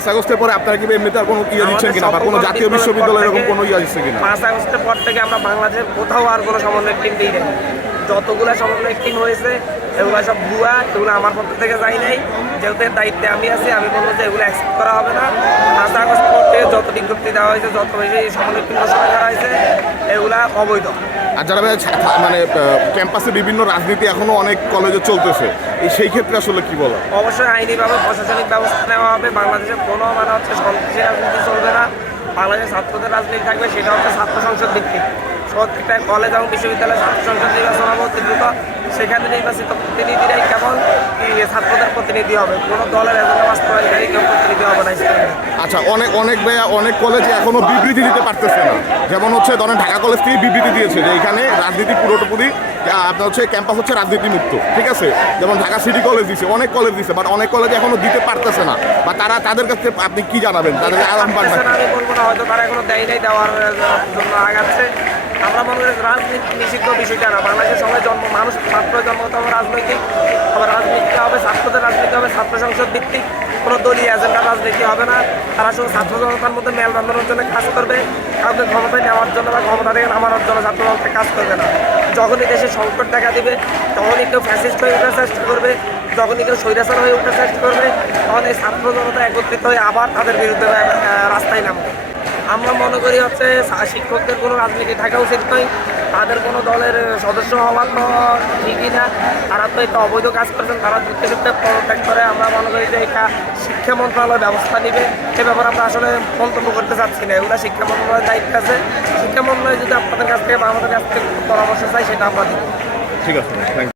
5 আগস্টের পরে আপনারা কি এমনিতে আর কোনো ইয়ে দিচ্ছেন কিনা, বা কোনো জাতীয় বিশ্ববিদ্যালয় এরকম কোনো ইয়ে দিচ্ছে কিনা? 5 আগস্টের পর থেকে আমরা বাংলাদেশের কোথাও আর কোনো সমন্বয় টিম দিই নাই। যতগুলো সমন্বয় টিম হয়েছে এগুলো সব ভুয়া, এগুলো আমার পক্ষ থেকে যাই নাই। যেহেতু এর দায়িত্বে আমি আছি, আমি বলবো যে এগুলো অ্যাকসেপ্ট করা হবে না। 5 আগস্ট পর থেকে যত বিজ্ঞপ্তি দেওয়া হয়েছে, যত বেশি সমন্বয় টিম ঘোষণা করা হয়েছে, এগুলা অবৈধ। আর যারা মানে ক্যাম্পাসে বিভিন্ন রাজনীতি এখনো অনেক কলেজে চলতেছে, সেই ক্ষেত্রে আসলে কি বলা? অবশ্যই আইনিভাবে প্রশাসনিক ব্যবস্থা নেওয়া হবে। বাংলাদেশে কোনো মানে হচ্ছে সন্ত্রাসী রাজনীতি চলবে না। বাংলাদেশের ছাত্রদের রাজনীতি থাকবে, সেটা হচ্ছে ছাত্র সংসদ ভিত্তিক। প্রত্যেকটা কলেজ এবং বিশ্ববিদ্যালয়ে ছাত্র সংসদ নির্বাচন হবে অতি দ্রুত। সেখানে নির্বাচিত প্রতিনিধিরাই কেবল ছাত্রদের প্রতিনিধি হবে, কোনো দলের এজেন্ডা বাস্তবায়নকারী কেউ প্রতিনিধি হবে না। আচ্ছা, অনেক কলেজে এখনো বিবৃতি দিতে পারতেছে না। যেমন হচ্ছে ধরেন ঢাকা কলেজ থেকে বিবৃতি দিয়েছে যে এখানে রাজনীতি পুরোপুরি আপনার হচ্ছে ক্যাম্পাস হচ্ছে রাজনীতি মুক্ত, ঠিক আছে। যেমন ঢাকা সিটি কলেজ দিছে, অনেক কলেজ দিছে, বাট অনেক কলেজে এখনো দিতে পারতেছে না। বা তাদের কাছে আপনি কি জানাবেন, তাদের আহ্বান? আমি বলবো না, হয়তো তারা এখনো দেয় নাই, দেওয়ার জন্য আগাচ্ছে। আমরা মনে করি রাজনীতি নিষিদ্ধ বিষয়টা না। বাংলাদেশের সবাই মানুষ ছাত্র জন্মগত হবে রাজনৈতিক, আবার রাজনীতি হবে ছাত্রদের রাজনীতি হবে ছাত্র সংসদ ভিত্তিক। কোনো দলীয় এজেন্ডা রাজনীতি হবে না। তারা শুধু ছাত্র জনতার মধ্যে মেলবন্ধনের জন্য কাজ করবে, কাউকে ক্ষমতায় নেওয়ার জন্য বা ক্ষমতা থেকে নামানোর জন্য ছাত্র জনতা কাজ করবে না। যখনই দেশে সংকট দেখা দিবে, তখনই কেউ ফ্যাসিস্ট হয়ে ওঠার চেষ্টা করবে, যখনই কেউ স্বৈরাচার হয়ে ওঠার চেষ্টা করবে, তখন এই ছাত্র জনতা একত্রিত হয়ে আবার তাদের বিরুদ্ধে রাস্তায় নামবে। আমরা মনে করি হচ্ছে শিক্ষকদের কোনো রাজনীতি থাকা উচিত নয়, তাদের কোনো দলের সদস্য হওয়ার তো ঠিকই না। তারা তো এটা অবৈধ কাজ করছেন, তারা যুক্তি সূত্রে পদত্যাগ করে। আমরা মনে করি যে এটা শিক্ষা মন্ত্রণালয় ব্যবস্থা নেবে, সে ব্যাপারে আমরা আসলে মন্তব্য করতে চাচ্ছি না। এগুলো শিক্ষা মন্ত্রণালয়ের দায়িত্ব আছে। শিক্ষা মন্ত্রণালয় যদি আপনাদের কাছ থেকে বা আমাদের কাছ থেকে পরামর্শ চাই, সেটা আমরা দিব। ঠিক আছে, থ্যাংক ইউ।